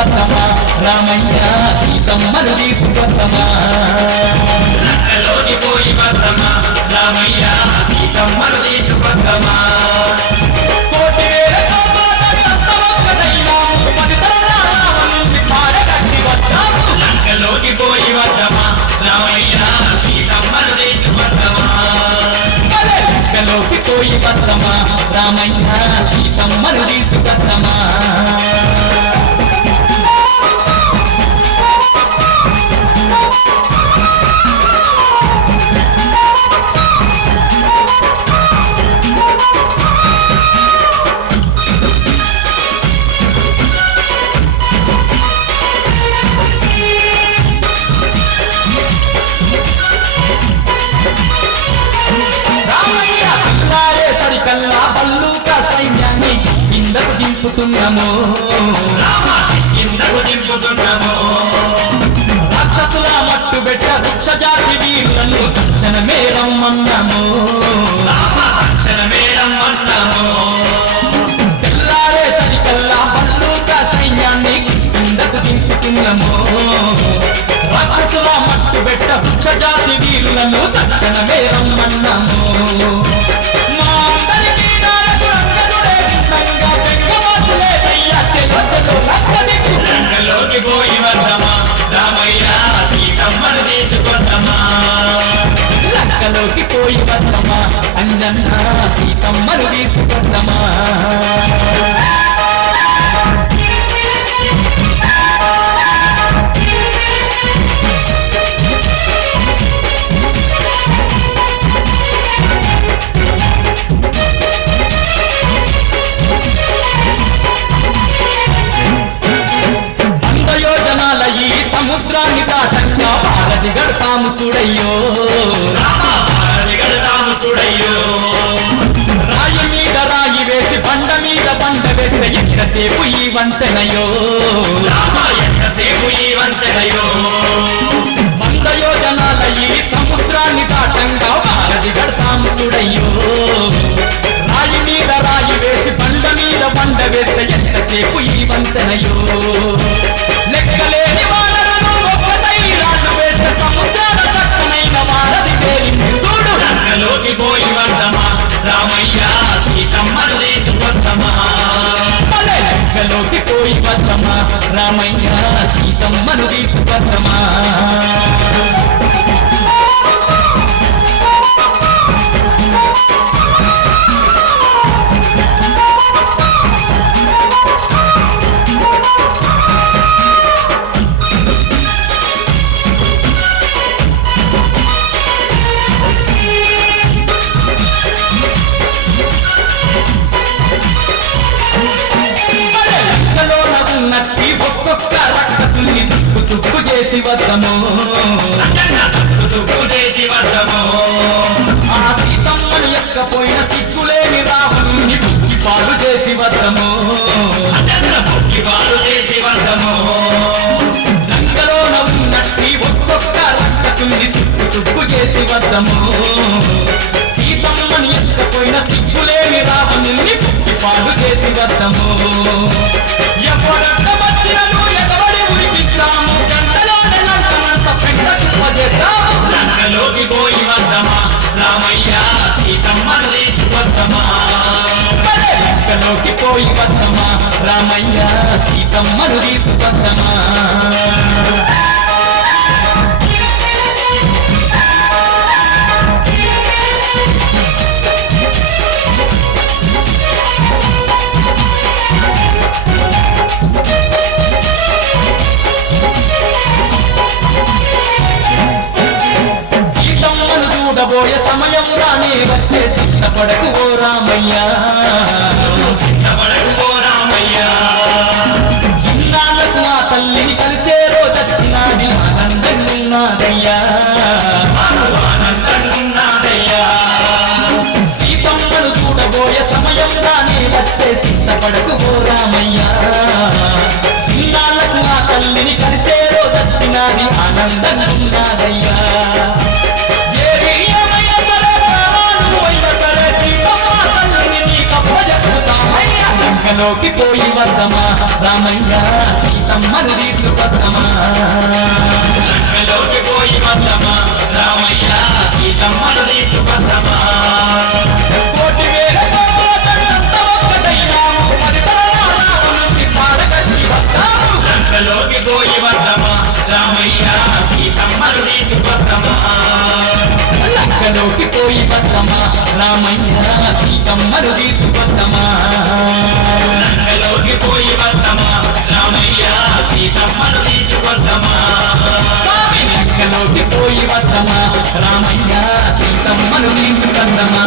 వద్దమా రామయ్య సీతమ్మను తీసుకొద్దమా లంకలోకి పోయి వద్దమా రామయ్య సీతమ్మను తీసుకొద్దమా కోటి వేల లంకలోకి పోయి వద్దమా రామయ్య సీతమ్మను తీసుకొద్దమా లంకలోకి పోయి వద్దమా రామయ్య సీతమ్మను తీసుకొద్దమా కల్లా బల్లుక సైన్యాన్ని కిందకు దింపుతున్నాము రాక్షసుల మట్టు బెట్ట వృక్షజాతి వీరులను తక్షణమే రమ్మన్నాము తెల్లారే సరికల్లా బల్లుక సైన్యాన్ని కిందకు దింపుతున్నాము రాక్షసుల మట్టు బెట్ట వృక్షజాతి వీరులను తక్షణమే రమ్మన్నాము లంకలోకి పోయి వద్దమా రామయ్య సీతమ్మను తీసుకొద్దమా లంకలోకి పోయి వద్దమా అంజన్న సీతమ్మను తీసుకొద్దమా సముద్రాన్ని దాటంగా భారతి గడతాము చూడయ్యో రాయి మీద రాయి వేసి బండ మీద బండ వేస్తే ఎంతసేపు ఈ వంతెనయో వంద యోజనాల ఈ సముద్రాన్ని దాటంగా భారతి గడతాము చూడయ్యో రాయి మీద రాయి వేసి బండ మీద బండ వేస్తే ఎంతసేపు ఈ వంతెనయో లెక్కలేని వానలను ఒక్కటై రాళ్ళు వేస్తే సముద్రాల చక్కనైన వారధి పేరింది చూడు లంకలోకి పోయి వద్దమా రామయ్య సీతమ్మను తీసుకొద్దమా లంకలోకి పోయి వద్దమా రామయ్య సీతమ్మను తీసుకొద్దమా ఒక్కొక్క రక్కసుల్ని తుక్కు చేసి వద్దము ఆ సీతమ్మను ఎక్కపోయిన సిగ్గులేని రావణుని బుక్కి పాలు చేసి వద్దము లంకలోన ఉన్నట్టి ఒక్కొక్క రక్కసుల్ని తుక్కు చేసి వద్దము సీతమ్మను ఎక్కపోయిన సిగ్గులేని రావణుని బుక్కి పాలు చేసి వద్దము ఎప్పుడంత వచ్చినను ఎగబడి ఉరికిస్తాము గంటలోనే లంకనంత పెద్ద చుప్పజేద్దాము లంకలోకి పోయి వద్దమా రామయ్య సీతమ్మను తీసుకొద్దమా లంకలోకి పోయి వద్దమా రామయ్య సీతమ్మను తీసుకొద్దమా పోయే సమయం రానే వచ్చే సిద్ధపడకు ఓ రామయ్య ఇన్నాళ్ళకు మా తల్లిని కలిసే రోజొచ్చినాది ఆనందంగున్నాదయ్యా సీతమ్మను చూడబోయే సమయం రానే వచ్చే సిద్ధపడకు ఓ రామయ్య ఇన్నాళ్ళకు మా తల్లిని కలిసే రోజొచ్చినాది ఆనందంగున్నాదయ్యా లంకలోకి పోయి వద్దమా రామయ్య సీతమ్మను తీసుకొద్దమా లంకలోకి పోయి వద్దమా రామయ్య సీతమ్మను తీసుకొద్దమా కోటి వేల కోట్లంత ఒక్కటైనాము, పది తరాల రావణుని పాడగట్టి వద్దాము. లంకలోకి పోయి వద్దమా రామయ్య సీతమ్మను తీసుకొద్దమా లంకలోకి పోయి వద్దమా రామయ్య సీతమ్మను తీసుకొద్దమా లంకలోకి పోయి వద్దమా రామయ్య సీతమ్మను తీసుకొద్దమా స్వామి లంకలోకి పోయి వద్దమా రామయ్య సీతమ్మను తీసుకొద్దమా